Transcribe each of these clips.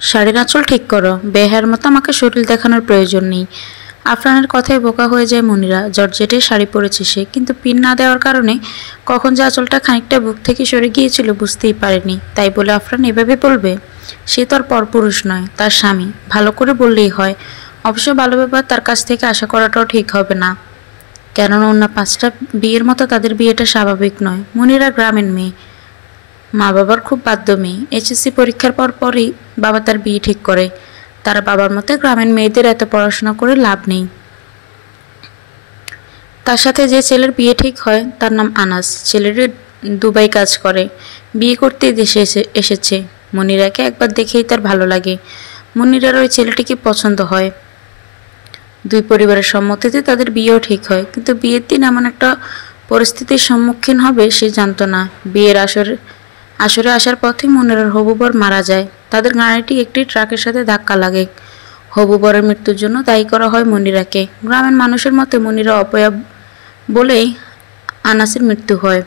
শাড়ির আঁচল ঠিক করো, বেহার মতো আমাকে শরীর দেখানোর প্রয়োজন নেই। আফরানের কথায় বোকা হয়ে যায় মনিরা। জর্জেটের শাড়ি পরেছে সে, কিন্তু পিন না দেওয়ার কারণে কখন যে আঁচলটা খানিকটা বুক থেকে সরে গিয়েছিল বুঝতেই পারেনি। তাই বলে আফরান এভাবে বলবে? সে তো আর পরপুরুষ নয়, তার স্বামী, ভালো করে বললেই হয়। অবশ্য ভালো ব্যাপার তার কাছ থেকে আশা করাটাও ঠিক হবে না, কেননা অন্য 5টা বিয়ের মতো তাদের বিয়েটা স্বাভাবিক নয়। মনিরা গ্রামের মেয়ে, মা বাবার খুব বাধ্য মেয়ে। এইচএসসি পরীক্ষার পরই বাবা তার বিয়ে ঠিক করে। তার বাবার মতে গ্রামের মেয়েদের এত পড়াশোনা করে লাভ নেই। তার সাথে যে ছেলের বিয়ে ঠিক হয় তার নাম আনাস। ছেলেটি দুবাই কাজ করে, বিয়ে করতেই দেশে এসেছে। মনিরাকে একবার দেখেই তার ভালো লাগে। মনিরার ওই ছেলেটিকে পছন্দ হয়। দুই পরিবারের সম্মতিতে তাদের বিয়েও ঠিক হয়, কিন্তু বিয়ের দিন এমন একটা পরিস্থিতির সম্মুখীন হবে সে জানতো না। বিয়ের আসরে আসার পথে মনিরার হবু বর মারা যায়। তাদের গাড়িটি একটি ট্রাকের সাথে ধাক্কা লাগে। হবু বরের মৃত্যুর জন্য দায়ী করা হয় মনিরাকে। গ্রামের মানুষের মতে মনিরা অপয়া বলেই আনাসের মৃত্যু হয়,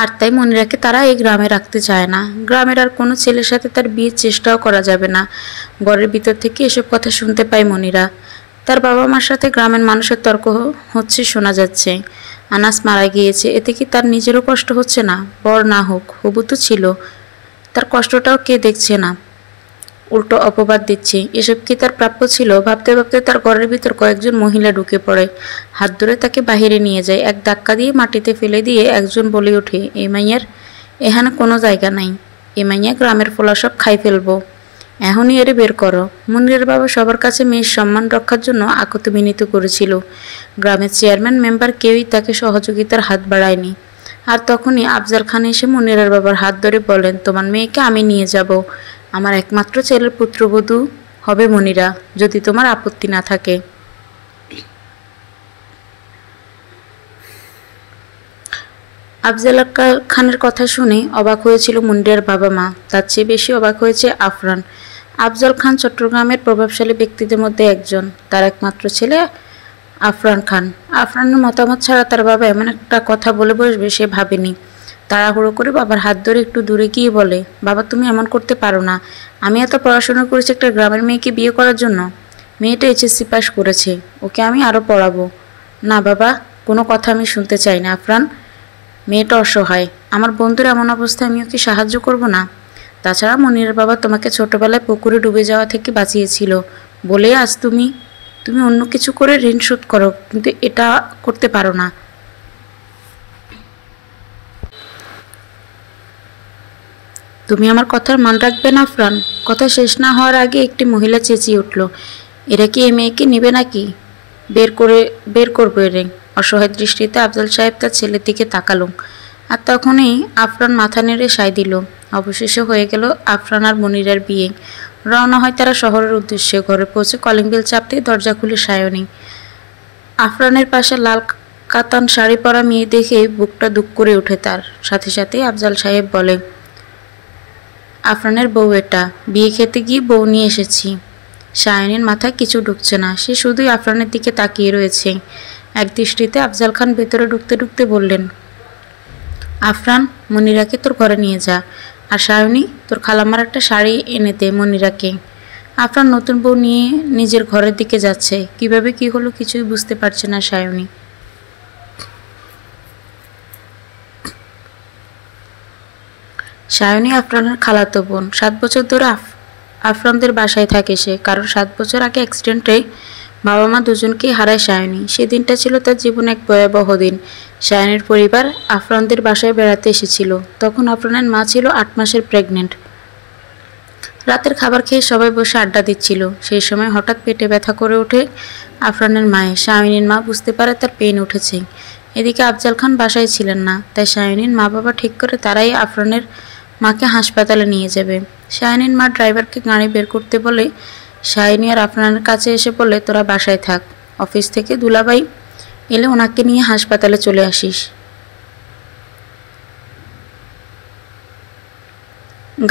আর তাই মনিরাকে তারা এই গ্রামে রাখতে চায় না। গ্রামের আর কোনো ছেলের সাথে তার বিয়ের চেষ্টাও করা যাবে না। ঘরের ভিতর থেকে এসব কথা শুনতে পায় মনিরা। তার বাবা মার সাথে গ্রামের মানুষের তর্ক হচ্ছে শোনা যাচ্ছে। আনাস মারা গিয়েছে, এতে কি তার নিজেরও কষ্ট হচ্ছে না? বর না হোক, হবু তো ছিল, তার কষ্টটাও কে দেখছে না, উল্টো অপবাদ দিচ্ছে। এসব কি তার প্রাপ্য ছিল? ভাবতে ভাবতে তার ঘরের ভিতর কয়েকজন মহিলা ঢুকে পড়ে, হাত ধরে তাকে বাহিরে নিয়ে যায়। এক ধাক্কা দিয়ে মাটিতে ফেলে দিয়ে একজন বলে ওঠে, এ মাইয়ার এখানে কোনো জায়গা নাই, এ মাইয়া গ্রামের ফোলা সব খাই ফেলবো, এখনই এরে বের করো। মনিরের বাবা সবার কাছে মেয়ের সম্মান রক্ষার জন্য আকুত বিনীত করেছিল। গ্রামের চেয়ারম্যান মেম্বার কেউই তাকে সহযোগিতার হাত বাড়ায়নি। আর তখনই আফজাল খান এসে মনিরের বাবার হাত ধরে বলেন, তোমার মেয়েকে আমি নিয়ে যাব, আমার একমাত্র ছেলের পুত্রবধূ হবে মনিরা, যদি তোমার আপত্তি না থাকে। আফজাল খানের কথা শুনে অবাক হয়েছিল মনিরার বাবা মা, তার চেয়ে বেশি অবাক হয়েছে আফরান। আফজাল খান চট্টগ্রামের প্রভাবশালী ব্যক্তিদের মধ্যে একজন। তার একমাত্র ছেলে আফরান খান। আফরানের মতামত ছাড়া তার বাবা এমন একটা কথা বলে বসবে সে ভাবেনি। তাড়াহুড়ো করে বাবার হাত ধরে একটু দূরে গিয়ে বলে, বাবা তুমি এমন করতে পারো না। আমি এত পড়াশোনা করেছি একটা গ্রামের মেয়েকে বিয়ে করার জন্য? মেয়েটা এইচএসসি পাস করেছে, ওকে আমি আরও পড়াবো। না বাবা, কোনো কথা আমি শুনতে চাই না আফরান। মেয়েটা অসহায়, আমার বন্ধুর এমন অবস্থায় আমি ওকে সাহায্য করব না? তাছাড়া মনিরের বাবা তোমাকে ছোটবেলায় পুকুরে ডুবে যাওয়া থেকে বাঁচিয়েছিল বলে আজ তুমি অন্য কিছু করে ঋণ শোধ করো, কিন্তু এটা করতে পারো না। তুমি আমার কথার মান রাখবে না আফরান? কথা শেষ না হওয়ার আগে একটি মহিলা চেঁচিয়ে উঠল, এরা কি এই মেয়েকে নেবে নাকি? বের করবো এরে। অসহায় দৃষ্টিতে আফজাল সাহেব তার ছেলের দিকে তাকালো, আর তখনই আফরান মাথা নেড়ে সায় দিল। অবশেষে হয়ে গেল আফরান আর মনিরার বিয়ে। রওনা হয় তারা শহরের উদ্দেশ্যে। ঘরে পৌঁছে কলিং বেল চাপতেই দরজা খুলে সায়নী। আফরানের পাশে লাল কাতান শাড়ি পরা মেয়ে দেখে বুকটা দুক করে ওঠে তার। সাথে সাথেই আফজাল সাহেব বলে, আফরানের বউ এটা, বিয়ে খেতে গিয়ে বউ নিয়ে এসেছি। সায়নীর মাথায় কিছু ঢুকছে না, সে শুধুই আফরানের দিকে তাকিয়ে রয়েছে। এক দৃষ্টিতে আফজাল খান ভেতরে ঢুকতে ঢুকতে বললেন, আফরান, মনিরাকে তোর ঘরে নিয়ে যা, আর সায়নী তোর খালাম্মার একটা শাড়ি এনে দে মনিরাকে। আফরান নতুন বউ নিয়ে নিজের ঘরের দিকে যাচ্ছে, কিভাবে কি হলো কিছুই বুঝতে পারছে না সায়নী। সায়নী আফরানের খালাতো বোন। 7 বছর ধরে আফরানদের বাসায় থাকে সে, কারণ 7 বছর আগে অ্যাক্সিডেন্টে বাবা মা দুজনকেই হারায় সায়নী। সেদিনটা ছিল তার জীবনে এক ভয়াবহ দিন। সায়নীর পরিবার আফরানদের বাসায় বেড়াতে এসেছিল। তখন আফরানের মা ছিল 8 মাসের প্রেগনেন্ট। রাতের খাবার খেয়ে সবাই বসে আড্ডা দিচ্ছিল। সেই সময় হঠাৎ পেটে ব্যথা করে ওঠে আফরানের মায়ের। সায়নীর মা বুঝতে পারে তার পেন উঠেছে। এদিকে আফজাল খান বাসায় ছিলেন না, তাই সায়নীর মা বাবা ঠিক করে তারাই আফরানের মাকে হাসপাতালে নিয়ে যাবে। সায়নীর মা ড্রাইভারকে গাড়ি বের করতে বলে সায়নী আর আফরানের কাছে এসে বলে, তোরা বাসায় থাক, অফিস থেকে দুলাভাই এলে ওনাকে নিয়ে হাসপাতালে চলে আসিস।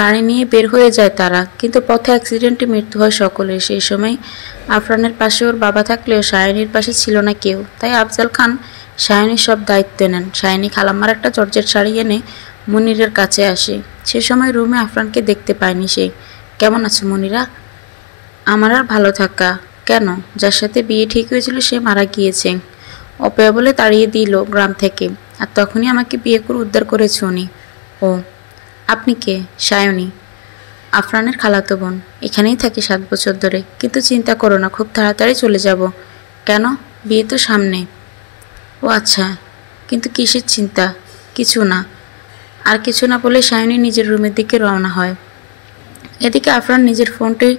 গাড়ি নিয়ে বের হয়ে যায় তারা, কিন্তু পথে অ্যাক্সিডেন্টে মৃত্যু হয় সকলের। সেই সময় আফরানের পাশে ওর বাবা থাকলেও সায়নীর পাশে ছিল না কেউ, তাই আফজাল খান সায়নীর সব দায়িত্ব নেন। সায়নী খালাম্মার একটা জর্জেট শাড়ি এনে মনিরের কাছে আসে। সে সময় রুমে আফরানকে দেখতে পায়নি সে, কেমন আছো মনিরা? আমার আর ভালো থাকা কেন? যার সাথে বিয়ে ঠিক হয়েছিল সে মারা গিয়েছে। অপয়া বলে তাড়িয়ে দিল গ্রাম থেকে। আর তখনই আমাকে বিয়ে করে উদ্ধার করেছে উনি। ও, আপনি কে? সায়নী, আফরানের খালাতো বোন। এখানেই থাকি 7 বছর ধরে, কিন্তু চিন্তা করো না, খুব তাড়াতাড়ি চলে যাব। কেন? বিয়ে তো সামনে। ও আচ্ছা, কিন্তু কিসের চিন্তা? কিছু না। আর কিছু না বলে সায়নী নিজের রুমের দিকে রওনা হয়। এদিকে আফরান নিজের ফোনটি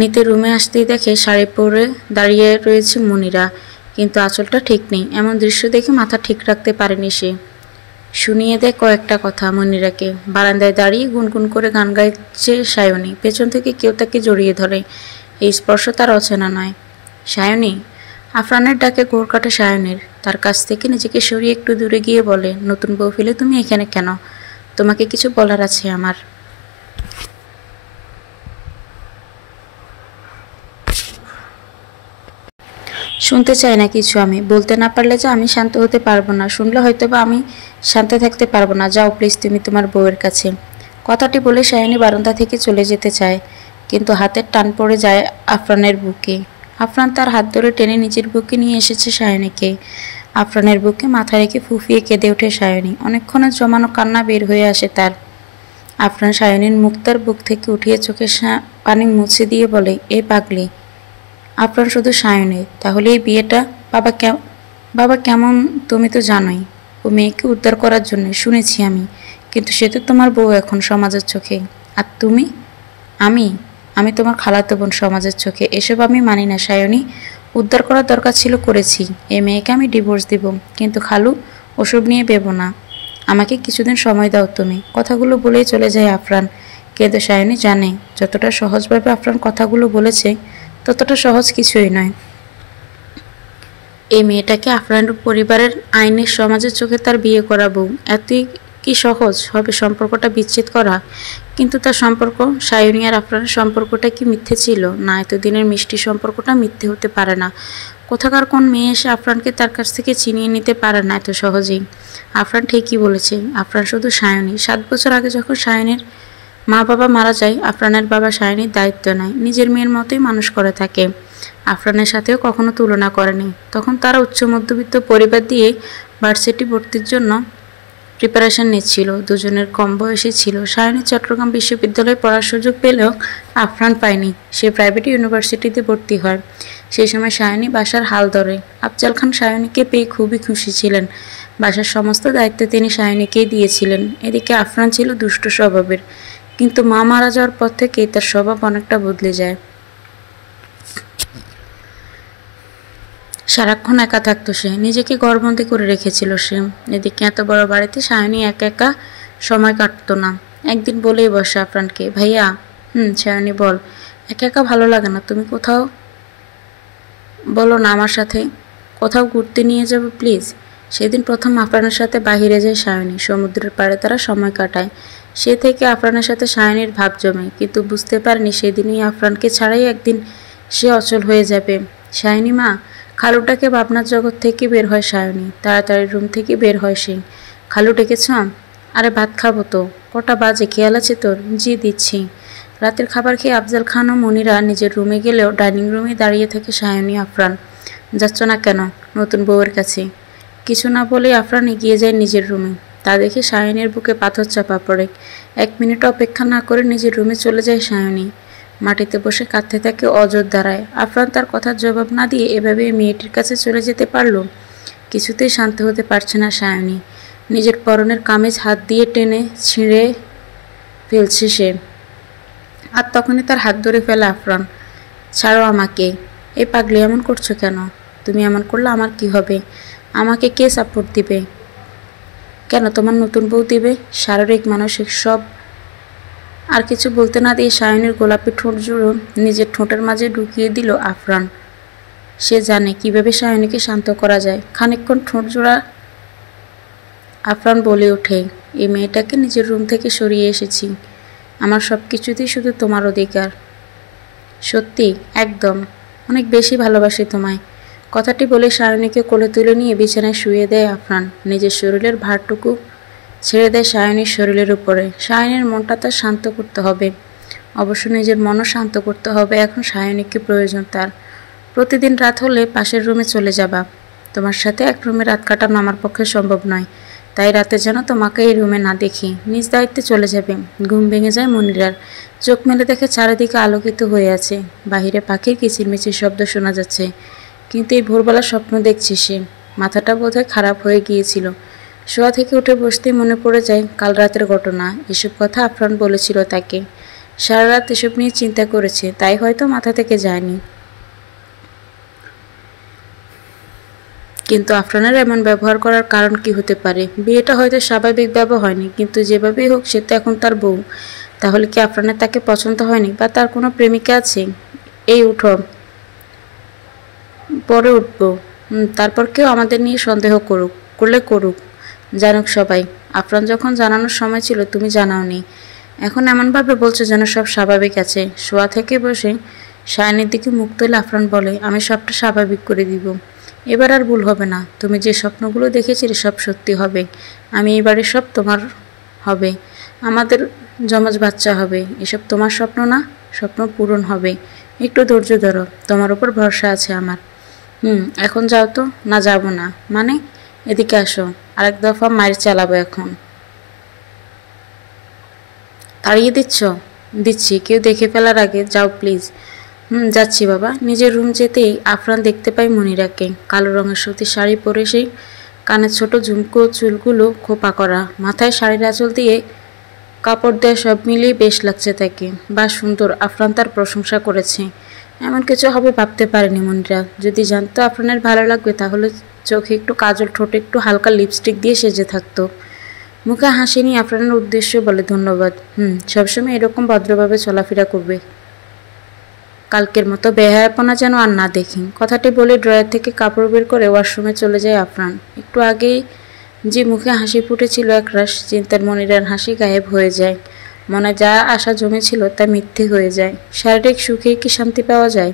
নিতে রুমে আসতেই দেখে শাড়ি পরে দাঁড়িয়ে রয়েছে মনিরা, কিন্তু আঁচলটা ঠিক নেই। এমন দৃশ্য দেখে মাথা ঠিক রাখতে পারেনি সে। শুনিয়ে দেয় কয়েকটা কথা মনিরাকে। বারান্দায় দাঁড়িয়ে গুনগুন করে গান গাইছে সায়নী। পেছন থেকে কেউ তাকে জড়িয়ে ধরে। এই স্পর্শ তার অচেনা নয়। সায়নী, আফরানের ডাকে ঘোর কাটে সায়নীর। তার কাছ থেকে নিজেকে সরিয়ে একটু দূরে গিয়ে বলে, নতুন বউ ফেলে তুমি এখানে কেন? তোমাকে কিছু বলার আছে আমার। শুনতে চাই না কিছু, আমি বলতে না পারলে যে আমি শান্ত হতে পারবো না, শুনলে হয়তো বা আমি শান্ত থাকতে পারবো না। যাও প্লিজ তুমি তোমার বউয়ের কাছে। কথাটি বলে সায়নী বারান্দা থেকে চলে যেতে চায়, কিন্তু হাতের টান পড়ে যায় আফরানের বুকে। আফরান তার হাত ধরে টেনে নিজের বুকে নিয়ে এসেছে সায়নীকে। আফরানের বুকে মাথা রেখে ফুঁফিয়ে কেঁদে ওঠে সায়নী। অনেকক্ষণের জমানো কান্না বের হয়ে আসে তার। আফরান সায়নীর মুখ তার বুক থেকে উঠিয়ে চোখের পানি মুছে দিয়ে বলে, এ পাগলি, আফরান শুধু সায়নী। তাহলে এই বিয়েটা বাবা কেমন তুমি তো জানোই। ও মেয়েকে উদ্ধার করার জন্য শুনেছি আমি, কিন্তু সে তো তোমার বউ এখন সমাজের চোখে। আর তুমি? আমি আমি তোমার খালাতো বোন সমাজের চোখে। এসব আমি মানি না সায়নী। উদ্ধার করার দরকার ছিল, করেছি। এই মেয়েকে আমি ডিভোর্স দিব, কিন্তু খালু ওসব নিয়ে ভেবো না। আমাকে কিছুদিন সময় দাও তুমি। কথাগুলো বলেই চলে যায় আফরান। কিন্তু সায়নী জানে যতটা সহজভাবে আফরান কথাগুলো বলেছে ততটা সহজ কিছুই নয়। এই মেয়েটাকে আফরানের পরিবারের আইনের সমাজের চোখে তার বিয়ে করাবো, এতই কি সহজ হবে সম্পর্কটা বিচ্ছেদ করা? কিন্তু তার সম্পর্ক, সায়নী আর আফরানের সম্পর্কটা কি মিথ্যে ছিল? না, এতদিনের মিষ্টি সম্পর্কটা মিথ্যে হতে পারে না। কোথাকার কোন মেয়ে এসে আফরানকে তার কাছ থেকে ছিনিয়ে নিতে পারে না এত সহজেই। আফরান ঠিকই বলেছে, আফরান শুধু সায়নী। 7 বছর আগে যখন সায়নীর মা বাবা মারা যায়, আফরানের বাবা সায়নীর দায়িত্ব নেয়, নিজের মেয়ের মতোই মানুষ করে থাকে। আফরানের সাথেও কখনো তুলনা করেনি। তখন তারা উচ্চ মধ্যবিত্ত পরিবার দিয়ে ভার্সিটি ভর্তির জন্য প্রিপারেশন নিচ্ছিল। দুজনের কম বয়সী ছিল। সায়নী চট্টগ্রাম বিশ্ববিদ্যালয়ে পড়ার সুযোগ পেলেও আফরান পায়নি। সে প্রাইভেট ইউনিভার্সিটিতে ভর্তি হয়। সেই সময় সায়নী বাসার হাল ধরে। আফজাল খান সায়নীকে পেয়ে খুবই খুশি ছিলেন। বাসার সমস্ত দায়িত্ব তিনি সায়নীকেই দিয়েছিলেন। এদিকে আফরান ছিল দুষ্ট স্বভাবের, কিন্তু মা মারা যাওয়ার পর থেকেই তার স্বভাব অনেকটা বদলে যায়। সারাক্ষণ একা থাকতো সে, নিজেকে ঘরবন্দি করে রেখেছিল সে। এদিকে এত বড় বাড়িতে সায়নী একা একা সময় কাটতো না। একদিন বলেই বসে আফরানকে, ভাইয়া। সায়নী বল। একা একা ভালো লাগে না, তুমি কোথাও বলো না আমার সাথে কোথাও ঘুরতে নিয়ে যাব প্লিজ। সেদিন প্রথম আফরানের সাথে বাহিরে যায় সায়নী। সমুদ্রের পাড়ে তারা সময় কাটায়। সে থেকে আফরানের সাথে সায়নীর ভাব জমে, কিন্তু বুঝতে পারেনি সেদিনই আফরানকে ছাড়াই একদিন সে অচল হয়ে যাবে। সায়নী মা, খালুটাকে ভাবনার জগৎ থেকে বের হয় সায়নী। তাড়াতাড়ি রুম থেকে বের হয় সে। খালু ডেকেছ? আরে ভাত খাবো তো। কটা বাজে খেয়াল আছে তোর? জি দিচ্ছি। রাতের খাবার খেয়ে আফজাল খান ও মনিরা নিজের রুমে গেলেও ডাইনিং রুমে দাঁড়িয়ে থাকে সায়নী। আফরান, যাচ্ছ না কেন নতুন বউয়ের কাছে? কিছু না বলে আফরান এগিয়ে যায় নিজের রুমে। তা দেখে সায়নীর বুকে পাথর চাপা পড়ে। 1 মিনিট অপেক্ষা না করে নিজের রুমে চলে যায় সায়নী। মাটিতে বসে কাঁদতে থাকে অজর দ্বারায়। আফরান তার কথার জবাব না দিয়ে এভাবে মেয়েটির কাছে চলে যেতে পারল? কিছুতেই শান্ত হতে পারছে না সায়নী। নিজের পরনের কামিজ হাত দিয়ে টেনে ছিঁড়ে ফেলছে সে। আর তখনই তার হাত ধরে ফেলে আফরান। ছাড়ো আমাকে। এই পাগলি, এমন করছো কেন? তুমি এমন করলে আমার কি হবে? আমাকে কে সাপোর্ট দিবে? কেন, তোমার নতুন বউ দিবে? শারীরিক মানসিক সব। আর কিছু বলতে না দিয়ে সায়নীর গোলাপি ঠোঁট জোড়ো নিজের ঠোঁটের মাঝে ঢুকিয়ে দিল আফরান। সে জানে কিভাবে সায়নীকে শান্ত করা যায়। খানিকক্ষণ ঠোঁট জোড়া আফরান বলে ওঠে, এই মেয়েটাকে নিজের রুম থেকে সরিয়ে এসেছি। আমার সব কিছুতেই শুধু তোমার অধিকার। সত্যি? একদম। অনেক বেশি ভালোবাসি তোমায়। কথাটি বলে সায়নীকে কোলে তুলে নিয়ে বিছানায় শুয়ে দেয় আফরান। নিজের শরীরের ভারটুকু ছেড়ে দেয় সায়নীর শরীরের উপরে। সায়নীর মনটা তার শান্ত করতে হবে। অবশ্য নিজের মনও শান্ত করতে হবে, এখন সায়নীকে প্রয়োজন তার। প্রতিদিন রাত হলে পাশের রুমে চলে যাবা। তোমার সাথে এক রুমে রাত কাটানো আমার পক্ষে সম্ভব নয়, তাই রাতে যেন তোমাকে এই রুমে না দেখি। নিজ দায়িত্বে চলে যাবে। ঘুম ভেঙে যায় মনিরার। চোখ মেলে দেখে চারিদিকে আলোকিত হয়ে আছে, বাহিরে পাখির কিচিরমিচির শব্দ শোনা যাচ্ছে। কিন্তু এই ভোরবেলা স্বপ্ন দেখছে সে। মাথাটা বোধহয় খারাপ হয়ে গিয়েছিল। শোয়া থেকে উঠে বসতেই মনে পড়ে যায় কাল রাতের ঘটনা। এসব কথা আফরান বলেছিল তাকে। সারা রাত এসব নিয়ে চিন্তা করেছে, তাই হয়তো মাথা থেকে যায়নি। কিন্তু আফরানের এমন ব্যবহার করার কারণ কি হতে পারে? বিয়েটা হয়তো স্বাভাবিকভাবে হয়নি, কিন্তু যেভাবেই হোক সে তো এখন তার বউ। তাহলে কি আফরানের তাকে পছন্দ হয়নি, বা তার কোনো প্রেমিকা আছে? এই উঠো, পরে উঠবো। তারপর কেউ আমাদের নিয়ে সন্দেহ করুক, জানুক সবাই। আফরান যখন জানানোর সময় ছিল তুমি জানাওনি। এখন এমনভাবে বলছো যেন সব স্বাভাবিক আছে। শোয়া থেকে বসে সায়নীর দিকে মুখ তুলে আফরান বলে, আমি সবটা স্বাভাবিক করে দিব। এবার আর ভুল হবে না। তুমি যে স্বপ্নগুলো দেখেছিলে সব সত্যি হবে। আমি এবারে সব তোমার হবে। আমাদের জমজ বাচ্চা হবে। এসব তোমার স্বপ্ন না, স্বপ্ন পূরণ হবে। একটু ধৈর্য ধরো, তোমার উপর ভরসা আছে আমার। এখন যাও তো। না যাব না মানে? এদিকে আসো, আরেক দফা মায়ের চালাবো এখন। তাড়িয়ে দিচ্ছি, কেউ দেখে ফেলার আগে যাও প্লিজ। যাচ্ছি বাবা। নিজের রুম যেতেই আফরান দেখতে পায় মনিরাকে। কালো রঙের সুতি শাড়ি পরে, সেই কানের ছোট ঝুমকো, চুলগুলো খোপা করা, মাথায় শাড়ির আঁচল দিয়ে কাপড় দেয়া, সব মিলিয়ে বেশ লাগছে তাকে। বা সুন্দর। আফরান তার প্রশংসা করেছে। এমন কিছু হবে ভাবতে পারেনি মনিরা। যদি জানতো আফরানের ভালো লাগবে তাহলে চোখে একটু কাজল, ঠোঁটে একটু হালকা লিপস্টিক দিয়ে সেজে থাকতো। মুখে হাসি নিয়ে আফরানের উদ্দেশ্য বলে, ধন্যবাদ। সবসময় এরকম ভদ্রভাবে চলাফেরা করবে। কালকের মতো বেহায়াপনা যেন আর না দেখি। কথাটি বলে ড্রয়ার থেকে কাপড় বের করে ওয়াশরুমে চলে যায় আফরান। একটু আগেই যে মুখে হাসি ফুটেছিল একরাশ, চিন্তার মনিরার হাসি গায়েব হয়ে যায়। মনে যা আশা জমেছিল তা মিথ্যে হয়ে যায়। শারীরিক সুখে কি শান্তি পাওয়া যায়,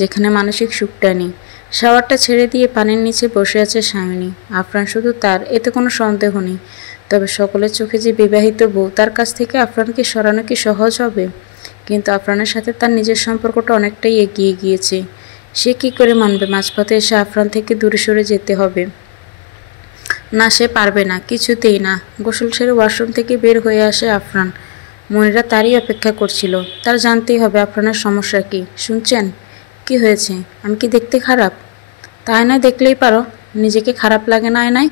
যেখানে মানসিক সুখটা নেই? শাওয়ারটা ছেড়ে দিয়ে পানির নিচে বসে আছে সায়নী। আফরান শুধু তার, এতে কোনো সন্দেহ নেই। তবে সকলের চোখে যে বিবাহিত বউ, তার কাছ থেকে আফরানকে সরানো কি সহজ হবে? কিন্তু আফরানের সাথে তার নিজের সম্পর্কটা অনেকটাই এগিয়ে গিয়েছে। সে কি করে মানবে মাঝপথে এসে আফরান থেকে দূরে সরে যেতে হবে? না, সে পারবে না, কিছুতেই না। গোসল সেরে ওয়াশরুম থেকে বের হয়ে আসে আফরান। মনিরা তারই অপেক্ষা করছিল। তার জানতেই হবে আফরানের সমস্যা কি। শুনছেন? কি হয়েছে? আমি কি দেখতে খারাপ? তাই নয়, দেখলেই পারো। নিজেকে খারাপ লাগে না আয়নায়?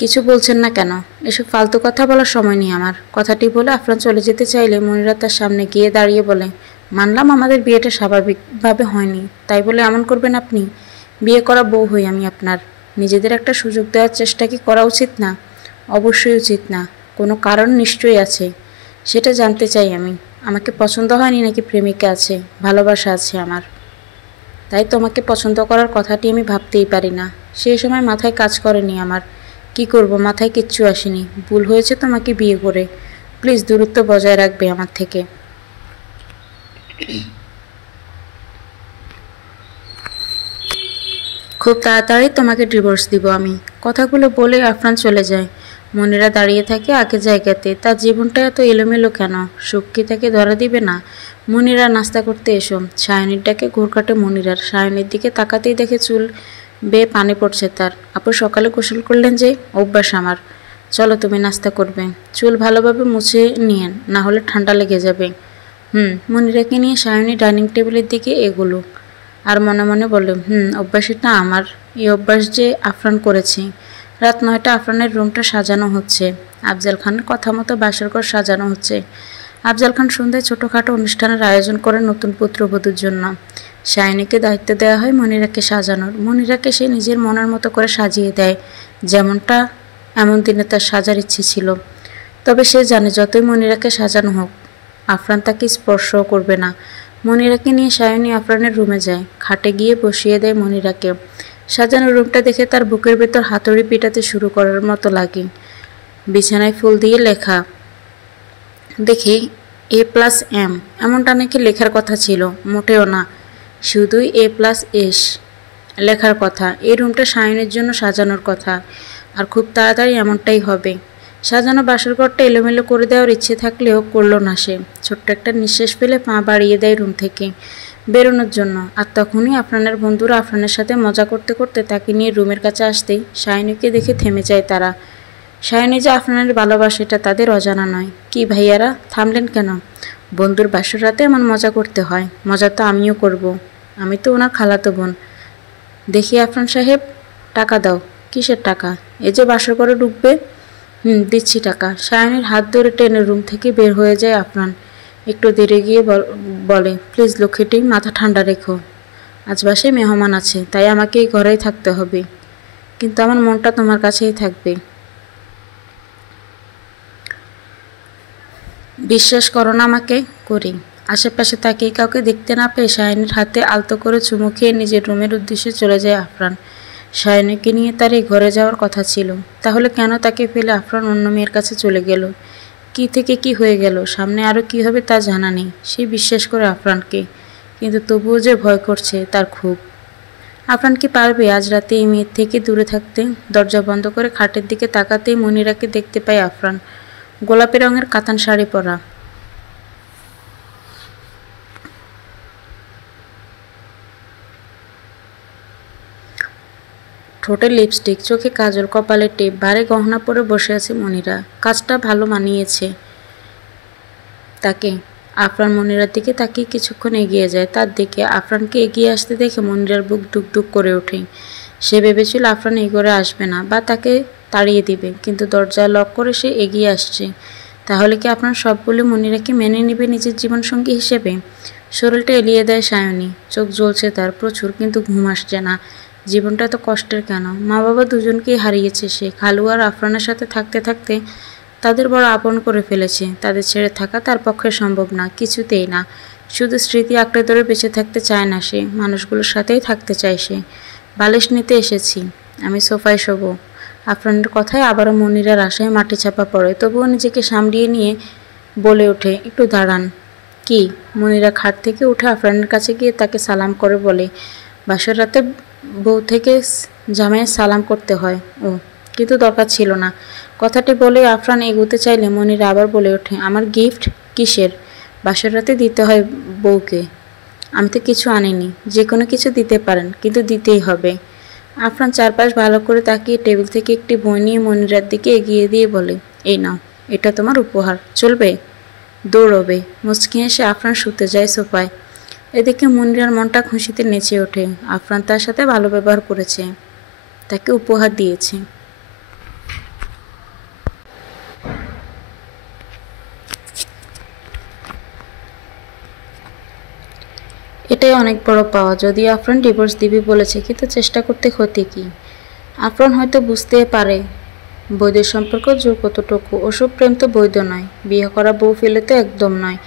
কিছু বলছেন না কেন? এসব ফালতু কথা বলার সময় নেই আমার। কথাটি বলে আফরান চলে যেতে চাইলে মনিরা তার সামনে গিয়ে দাঁড়িয়ে বলে, মানলাম আমাদের বিয়েটা স্বাভাবিকভাবে হয়নি, তাই বলে এমন করবেন আপনি? বিয়ে করা বউ হই আমি আপনার। নিজেদের একটা সুযোগ দেওয়ার চেষ্টা কি করা উচিত না? অবশ্যই উচিত না। কোনো কারণ নিশ্চয়ই আছে, সেটা জানতে চাই আমি। আমাকে পছন্দ হয়নি নাকি প্রেমিকা আছে? ভালোবাসা আছে আমার। তাই তোমাকে পছন্দ করার কথাটি আমি ভাবতেই পারি না। সেই সময় মাথায় কাজ করেনি আমার। কি করব, মাথায় কিচ্ছু আসেনি। ভুল হয়েছে তোমাকে বিয়ে করে। প্লিজ দূরত্ব বজায় রাখবে আমার থেকে। খুব তাড়াতাড়ি তোমাকে ডিভোর্স দিব আমি। কথাগুলো বলে আফরান চলে যায়। মনিরা দাঁড়িয়ে থাকে আগের জায়গাতে। তার জীবনটা এত এলোমেলো কেন? সুখ কি তাকে ধরা দিবে না? মনিরা, নাস্তা করতে এসো। সায়নীর ডাকে ঘুর কাটে মনিরার। সায়নীর দিকে তাকাতেই দেখে চুল বেয়ে পানি পড়ছে তার। আপু সকালে গোসল করলেন যে? অভ্যাস আমার। চলো, তুমি নাস্তা করবে। চুল ভালোভাবে মুছে নিয়েন, না হলে ঠান্ডা লেগে যাবে। মনিরাকে নিয়ে সায়নী ডাইনিং টেবিলের দিকে এগোলো। আর মনে মনে বলে, অভ্যাস এটা আমার। এই অভ্যাস যে আফরান করেছে। রাত 9টা, আফরানের রুমটা সাজানো হচ্ছে। আফজাল খানের কথা মতো বাসর ঘর সাজানো হচ্ছে। আফজাল খান সন্ধ্যায় ছোটোখাটো অনুষ্ঠানের আয়োজন করেন নতুন পুত্রবধূর জন্য। সায়নীকে দায়িত্ব দেওয়া হয় মনিরাকে সাজানোর। মনিরাকে সে নিজের মনের মতো করে সাজিয়ে দেয়, যেমনটা এমন দিনে তার সাজার ইচ্ছে ছিল। তবে সে জানে যতই মনিরাকে সাজানো হোক, আফরান তাকে স্পর্শও করবে না। মনিরাকে নিয়ে সায়নী আফরানের রুমে যায়। খাটে গিয়ে বসিয়ে দেয় মনিরাকে। সাজানো রুমটা দেখে তার বুকের ভেতর হাতুড়ি পিটাতে শুরু করার মতো লাগে। বিছানায় ফুল দিয়ে লেখা দেখে A+M, এমনটা নাকি লেখার কথা ছিল। মোটেও না, শুধুই A+S লেখার কথা। এই রুমটা সায়নের জন্য সাজানোর কথা, আর খুব তাড়াতাড়ি এমনটাই হবে। সাজানো বাসর ঘরটা এলোমেলো করে দেওয়ার ইচ্ছে থাকলেও করল না সে। ছোট্ট একটা নিঃশ্বাস ফেলে পা বাড়িয়ে দেয় রুম থেকে বেরোনোর জন্য। আর তখনই আফরানের বন্ধুরা আফরানের সাথে মজা করতে করতে তাকে নিয়ে রুমের কাছে আসতেই শাহিনুকে দেখে থেমে যায় তারা। শাহিনী যে আফরানের ভালোবাসে এটা তাদের অজানা নয়। কি ভাইয়ারা, থামলেন কেন? বন্ধুর বাসর রাতে এমন মজা করতে হয়। মজা তো আমিও করব, আমি তো ওনার খালাতো বোন। দেখি আফরান সাহেব, টাকা দাও। কিসের টাকা? এই যে বাসর করে ঢুকবে। দিচ্ছি টাকা। শাহিনীর হাত ধরে টেনে রুম থেকে বের হয়ে যায় আফরান। একটু দেরি গিয়ে বলে, প্লিজ লক্ষ্মীটি, মাথা ঠান্ডা রেখো। আজ বাসায় মেহমান আছে, তাই আমাকে এই ঘরেই থাকতে হবে, কিন্তু আমার মনটা তোমার কাছেই থাকবে। বিশ্বাস করো না আমাকে? করি। আশেপাশে তাকিয়ে কাউকে দেখতে না পেয়ে শাহিনীর হাতে আলতো করে চুমু খেয়ে নিজের রুমের উদ্দেশ্যে চলে যায় আফরান। শাহিনীকে নিয়ে তার এই ঘরে যাওয়ার কথা ছিল, তাহলে কেন তাকে ফেলে আফরান অন্য মেয়ের কাছে চলে গেল? কি থেকে কি হয়ে গেল, সামনে আরও কী হবে তা জানা নেই। সে বিশ্বাস করে আফরানকে, কিন্তু তবুও যে ভয় করছে তার খুব। আফরান কি পারবে আজ রাতে এই মেয়ের থেকে দূরে থাকতে? দরজা বন্ধ করে খাটের দিকে তাকাতেই মনিরাকে দেখতে পায় আফরান, গোলাপি রঙের কাতান শাড়ি পরা। ঠোঁটে লিপস্টিক, চোখে কাজল, কপালে টেপ, ভারে গহনা পরে বসে আছে মনিরা। কাজটা ভালো মানিয়েছে তাকে। আফরান মনিরার দিকে তাকিয়ে কিছুক্ষণ এগিয়ে যায় তার দিকে। আফরানকে এগিয়ে আসতে দেখে মনিরার বুক দুক দুক করে ওঠে। সে ভেবেছিল আফরান এই ঘরে আসবে না বা তাকে তাড়িয়ে দিবে, কিন্তু দরজা লক করে সে এগিয়ে আসছে। তাহলে কি আপনার সব বলে মনিরাকে মেনে নেবে নিজের জীবনসঙ্গী হিসেবে? শরীরটা এলিয়ে দেয় সায়নী। চোখ জ্বলছে তার প্রচুর, কিন্তু ঘুম আসছে না। জীবনটা তো কষ্টের কেন? মা বাবা দুজনকেই হারিয়েছে সে। খালু আর আফরানের সাথে থাকতে থাকতে তাদের বড় আপন করে ফেলেছে। তাদের ছেড়ে থাকা তার পক্ষে সম্ভব না, কিছুতেই না। শুধু স্মৃতি আঁকড়ে ধরে বেঁচে থাকতে চায় না সে, মানুষগুলোর সাথেই থাকতে চায় সে। বালিশ নিতে এসেছি, আমি সোফায় শোবো। আফরানের কথায় আবারও মনিরার আশায় মাটি চাপা পড়ে, তবুও নিজেকে সামলিয়ে নিয়ে বলে ওঠে, একটু দাঁড়ান। কি? মনিরা খাট থেকে উঠে আফরানের কাছে গিয়ে তাকে সালাম করে বলে, বাসর রাতে বউ থেকে জামাইয়ের সালাম করতে হয়। ও, কিন্তু দরকার ছিল না। কথাটি বলে আফরান এগোতে চাইলে মনিরা আবার বলে ওঠে, আমার গিফট কিসের? বাসর রাতে দিতে হয় বউকে। আমি তো কিছু আনিনি। যে কোনো কিছু দিতে পারেন, কিন্তু দিতেই হবে। আফরান চারপাশ ভালো করে তাকিয়ে টেবিল থেকে একটি বই নিয়ে মনিরার দিকে এগিয়ে দিয়ে বলে, এই নাও, এটা তোমার উপহার, চলবে? দৌড়বে। মুচকি এসে আফরান শুতে যায় সোফায়। এদিকে মনিরার মনটা খুশিতে নেচে ওঠে। আফরান তার সাথে ভালো ব্যবহার করেছে, তাকে উপহার দিয়েছে। এটাই অনেক বড় পাওয়া। যদিও আফরান ডিভোর্স দিবি বলেছে, কিন্তু চেষ্টা করতে ক্ষতি কি? আফরান হয়তো বুঝতে পারে বৈধ সম্পর্ক জোর কতটুকু। ওসব প্রেম তো বৈধ নয়, বিয়ে করা বউ ফেলে তো একদম নয়।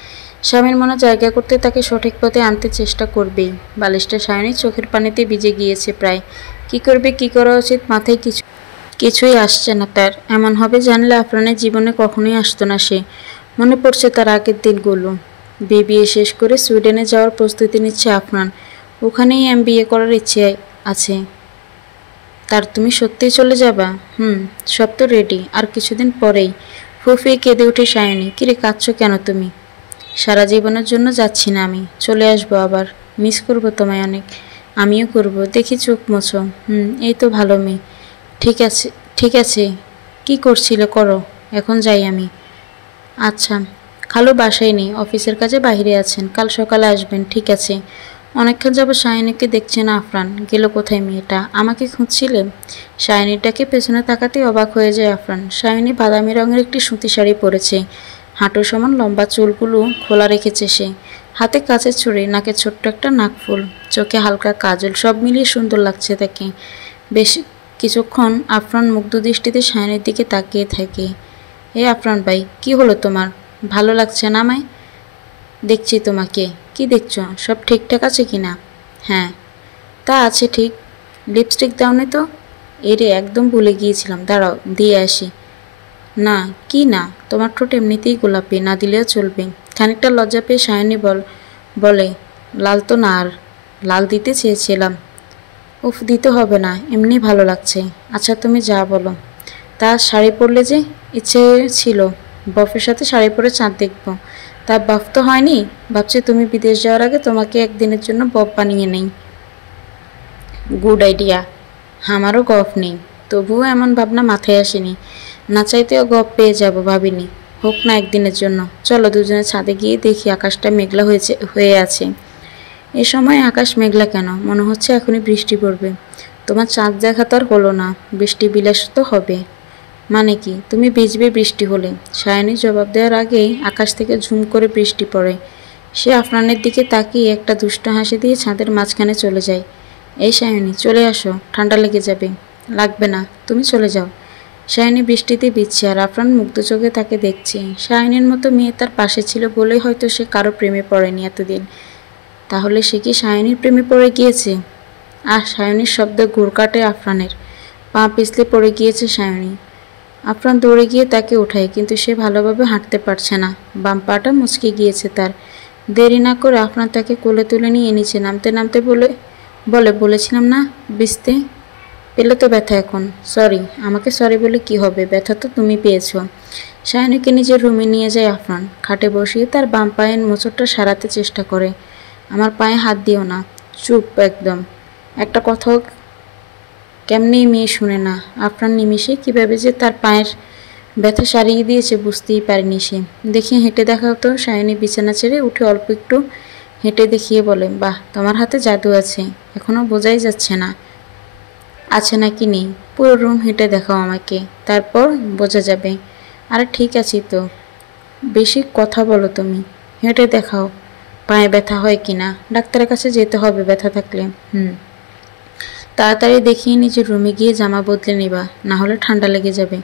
স্বামীর মনে জায়গা করতে তাকে সঠিক পথে আনতে চেষ্টা করবেই। বালিশটা সায়নী চোখের পানিতে ভিজে গিয়েছে প্রায়। কি করবে, কি করা উচিত, মাথায় কিছুই আসছে না তার। এমন হবে জানলে আফরানের জীবনে কখনোই আসতো না সে। মনে পড়ছে তার আগের দিনগুলো। বিয়ে শেষ করে সুইডেনে যাওয়ার প্রস্তুতি নিচ্ছে আফরান। ওখানেই MBA করার ইচ্ছে আছে তার। তুমি সত্যিই চলে যাবা? সব তো রেডি, আর কিছুদিন পরেই। ফুফিয়ে কেঁদে উঠে সায়নী, কিরে কাঁদছো কেন তুমি? সারা জীবনের জন্য যাচ্ছি না আমি, চলে আসবো আবার। মিস করবো তোমায় অনেক। আমিও করব। দেখি চোখ মোছো। এই তো ভালো মেয়ে। ঠিক আছে, ঠিক আছে। কি করছিলে করো, এখন যাই আমি। আচ্ছা। খালু বাসায় নেই, অফিসের কাজে বাইরে আছেন, কাল সকালে আসবেন। ঠিক আছে। অনেকক্ষণ যাবত শাহিনীকে দেখছে না আফরান। গেল কোথায় মেয়েটা? আমাকে খুঁজছিলে? শাহিনীটাকে পেছনে তাকাতেই অবাক হয়ে যায় আফরান। শাহিনী বাদামি রঙের একটি সুতি শাড়ি পরেছে, হাঁটু সমান লম্বা চুলগুলো খোলা রেখেছে সে। হাতে কাচের ছুরি, নাকে ছোট্ট একটা নাকফুল, চোখে হালকা কাজল, সব মিলিয়ে সুন্দর লাগছে তাকে। বেশ কিছুক্ষণ আফরান মুগ্ধ দৃষ্টিতে শাহিনীর দিকে তাকিয়ে থাকে। আফরান ভাই, কি হলো তোমার? ভালো লাগছে না আমায়? দেখছি তোমাকে। কি দেখছো? সব ঠিকঠাক আছে কি না? হ্যাঁ, তা আছে ঠিক। লিপস্টিক দাওনি তো? এরে, একদম ভুলে গিয়েছিলাম, দাঁড়াও দিয়ে আসি। না। কি না? তোমার ঠোঁট এমনিতেই গোলাপি, না দিলেও চলবে। খানিকটা লজ্জা পেয়ে সায়নী বলে, লাল তো না, আর লাল দিতে চেয়েছিলাম। উফ, দিতে হবে না, এমনি ভালো লাগছে। আচ্ছা তুমি যা বলো। তা শাড়ি পরলে যে? ইচ্ছে ছিল বফের সাথে শাড়ি পরে চাঁদ দেখবো। তা বাফ তো হয়নি। ভাবছি তুমি বিদেশ যাওয়ার আগে তোমাকে একদিনের জন্য বব বানিয়ে নেই। Good idea. আমারও গফ নেই, তবুও এমন ভাবনা মাথায় আসেনি। না চাইতেও গপ পেয়ে যাব ভাবিনি। হোক না একদিনের জন্য। চলো দুজনে ছাদে গিয়ে দেখি আকাশটা মেঘলা হয়ে আছে। এ সময় আকাশ মেঘলা কেন? মনে হচ্ছে এখনই বৃষ্টি পড়বে। তোমার চাঁদ দেখা তো আর হলো না, বৃষ্টি বিলাস তো হবে। মানে কি তুমি ভিজবে বৃষ্টি হলে? সায়নী জবাব দেওয়ার আগেই আকাশ থেকে ঝুম করে বৃষ্টি পড়ে। সে আফরানের দিকে তাকিয়ে একটা দুষ্ট হাসি দিয়ে ছাদের মাঝখানে চলে যায়। এই সায়নী চলে আসো, ঠান্ডা লেগে যাবে। লাগবে না, তুমি চলে যাও। সায়নী বৃষ্টিতে ভিজছে আর আফরান মুগ্ধ চোখে তাকে দেখছে। সায়নীর মতো মেয়ে তার পাশে ছিল বলেই হয়তো সে কারো প্রেমে পড়েনি এতদিন। তাহলে সে কি সায়নীর প্রেমে পড়ে গিয়েছে? আর সায়নীর শব্দে ঘুর কাটে আফরানের। পা পিছলে পড়ে গিয়েছে সায়নী। আফরান দৌড়ে গিয়ে তাকে ওঠায়, কিন্তু সে ভালোভাবে হাঁটতে পারছে না। বাম পাটা মুচকে গিয়েছে তার। দেরি না করে আফরান তাকে কোলে তুলে নিয়ে নিচে নামতে নামতে বলেছিলাম না ভিজতে? পেলে তো ব্যথা এখন। সরি। আমাকে সরি বলে কি হবে? ব্যথা তো তুমি পেয়েছ। সায়নীকে নিজের রুমে নিয়ে যায় আফরান। খাটে বসিয়ে তার বাম পায়ের মোচড়টা সারাতে চেষ্টা করে। আমার পায়ে হাত দিও না। চুপ একদম। একটা কথাও কেমনি মেয়ে শুনে না। আফরান নিমিষে কীভাবে যে তার পায়ের ব্যথা সারিয়ে দিয়েছে বুঝতেই পারেনি সে। দেখি হেঁটে দেখাও তো। সায়নী বিছানা ছেড়ে উঠে অল্প একটু হেঁটে দেখিয়ে বলে, বাহ তোমার হাতে জাদু আছে। এখনও বোঝাই যাচ্ছে না আছে নাকি নেই। পুরো রুম হেঁটে দেখাও আমাকে, তারপর বোঝা যাবে। আরে ঠিক আছি তো। বেশি কথা বলো তুমি। হেঁটে দেখাও পায়ে ব্যথা হয় কি না। ডাক্তারের কাছে যেতে হবে ব্যথা থাকলে। তাড়াতাড়ি দেখিয়ে নিজের রুমে গিয়ে জামা বদলে নিবা, না হলে ঠান্ডা লেগে যাবে।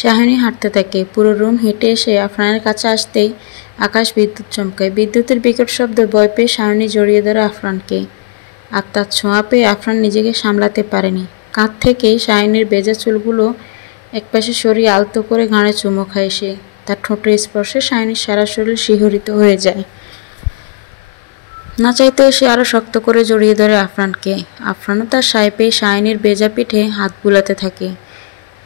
সায়নী হাঁটতে থাকে। পুরো রুম হেঁটে এসে আফরানের কাছে আসতেই আকাশ বিদ্যুৎ চমকায়। বিদ্যুতের বিকট শব্দে ভয় পেয়ে সায়নী জড়িয়ে ধরে আফরানকে। আর তার ছোঁয়া পেয়ে আফরান নিজেকে সামলাতে পারেনি। কাঁধ থেকে সায়নীর ভেজা চুলগুলো একপাশে সরিয়ে আলতো করে ঘাড়ে চুমো খায় সে। তার ঠোঁটের স্পর্শে সায়নীর সারা শরীর শিহরিত হয়ে যায়। না চাইতেও সে আরো শক্ত করে জড়িয়ে ধরে আফরানকে। আফরানও তার সায় পেয়ে সায়নীর ভেজা পিঠে হাত বুলাতে থাকে।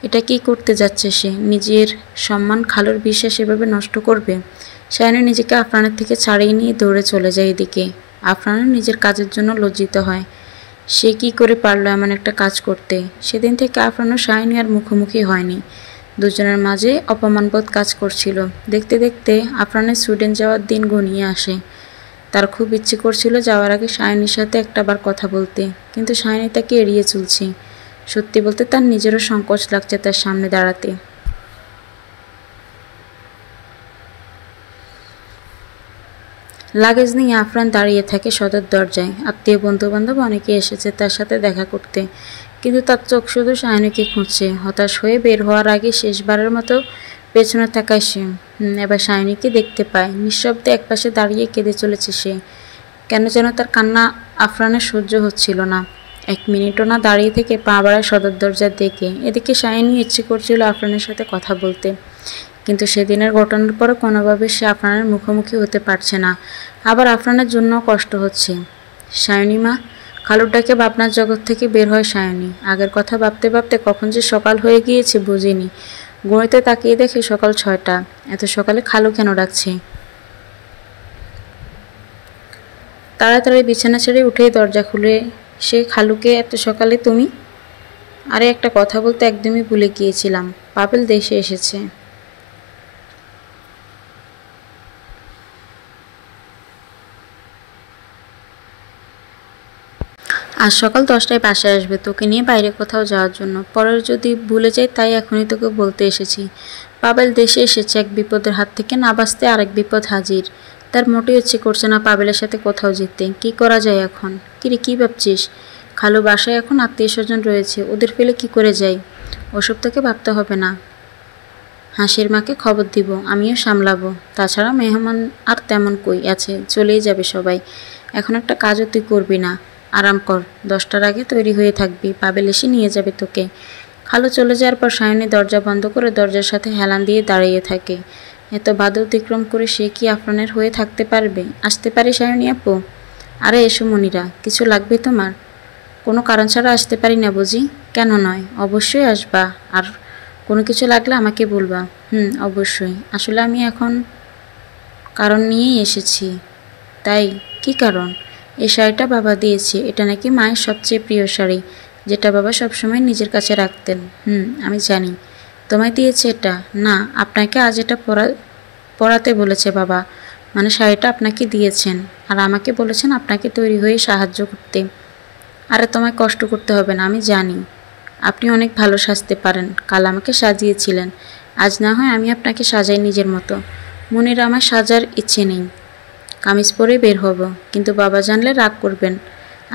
এটা কি করতে যাচ্ছে সে? নিজের সম্মান খালুর বিশ্বাস এভাবে নষ্ট করবে? সায়নী নিজেকে আফরানের থেকে ছাড়িয়ে নিয়ে দৌড়ে চলে যায় এদিকে। আফরানও নিজের কাজের জন্য লজ্জিত হয়। সে কি করে পারলো এমন একটা কাজ করতে? সেদিন থেকে আফরান ও সায়নী আর মুখোমুখি হয়নি। দুজনের মাঝে অপমানবোধ কাজ করছিল। দেখতে দেখতে আফরানের সুইডেন যাওয়ার দিন ঘনিয়ে আসে। তার খুব ইচ্ছে করছিল যাওয়ার আগে সায়নীর সাথে একটাবার কথা বলতে, কিন্তু সায়নী তাকে এড়িয়ে চলছে। সত্যি বলতে তার নিজেরও সংকোচ লাগছে তার সামনে দাঁড়াতে। লাগেজ নিয়ে আফরান দাঁড়িয়ে থাকে সদর দরজায়। আত্মীয় বন্ধু বান্ধব অনেকে এসেছে তার সাথে দেখা করতে, কিন্তু তার চোখ শুধু সায়নীকে খুঁজছে। হতাশ হয়ে বের হওয়ার আগে শেষবারের মতো পেছনে তাকায় সে। এবার সায়নীকে দেখতে পায়। নিঃশব্দে একপাশে দাঁড়িয়ে কেঁদে চলেছে সে। কেন যেন তার কান্না আফরানের সহ্য হচ্ছিল না। 1 মিনিটও না দাঁড়িয়ে থেকে পা বাড়ায় সদর দরজার দিকে। এদিকে সায়নী ইচ্ছে করছিল আফরানের সাথে কথা বলতে, কিন্তু সেদিনের ঘটনার পরে কোনোভাবে সে আফরানের মুখোমুখি হতে পারছে না। আবার আফরানের জন্য কষ্ট হচ্ছে। সায়নী মা। খালুর ডাকে ভাবনার জগৎ থেকে বের হয় সায়নী। আগের কথা ভাবতে ভাবতে কখন যে সকাল হয়ে গিয়েছে বুঝিনি। ঘড়িতে তাকিয়ে দেখে সকাল 6টা। এত সকালে খালু কেন ডাকছে? তাড়াতাড়ি বিছানা ছেড়ে উঠেই দরজা খুলে সে খালুকে, এত সকালে তুমি? আরে একটা কথা বলতে একদমই ভুলে গিয়েছিলাম। পাবেল দেশে এসেছে। আজ সকাল 10টায় বাসায় আসবে তোকে নিয়ে বাইরে কোথাও যাওয়ার জন্য। পরের যদি ভুলে যাই তাই এখনই তোকে বলতে এসেছি। পাবেল দেশে এসেছে এক বিপদের হাত থেকে না বাঁচতে আরেক বিপদ হাজির। তার মোটেও ইচ্ছে করছে না পাবেলের সাথে কোথাও যেতে। কি করা যায় এখন? কিরে কি ভাবছিস? খালু বাসায় এখন আত্মীয় স্বজন রয়েছে, ওদের ফেলে কি করে যাই? ওসব তোকে ভাবতে হবে না। হাসির মাকে খবর দিব, আমিও সামলাবো। তাছাড়া মেহমান আর তেমন কই আছে, চলেই যাবে সবাই। এখন একটা কাজও তুই করবি না। আরাম কর, 10টার আগে তৈরি হয়ে থাকবি, পাবেল এসে নিয়ে যাবে তোকে। খালু চলে যাওয়ার পর সায়নী দরজা বন্ধ করে দরজার সাথে হেলান দিয়ে দাঁড়িয়ে থাকে। এত বাধা অতিক্রম করে সে কি আফরানের হয়ে থাকতে পারবে? আসতে পারে সায়নী আপু? আরে এসো মনিরা, কিছু লাগবে তোমার? কোনো কারণ ছাড়া আসতে পারি না বুঝি? কেন নয়, অবশ্যই আসবা। আর কোনো কিছু লাগলে আমাকে বলবা। অবশ্যই। আসলে আমি এখন কারণ নিয়েই এসেছি। তাই? কি কারণ? এই শাড়িটা বাবা দিয়েছে। এটা নাকি মায়ের সবচেয়ে প্রিয় শাড়ি, যেটা বাবা সবসময় নিজের কাছে রাখতেন। আমি জানি। তোমায় দিয়েছে এটা? না, আপনাকে আজ এটা পরাতে বলেছে বাবা। মানে শাড়িটা আপনাকে দিয়েছেন, আর আমাকে বলেছেন আপনাকে তৈরি হয়ে সাহায্য করতে। আরে তোমায় কষ্ট করতে হবে না, আমি জানি আপনি অনেক ভালো সাজতে পারেন। কাল আমাকে সাজিয়েছিলেন, আজ না হয় আমি আপনাকে সাজাই নিজের মতো। মনিরা, আমার সাজার ইচ্ছে নেই। কামিজ পরে বের হব, কিন্তু বাবা জানলে রাগ করবেন।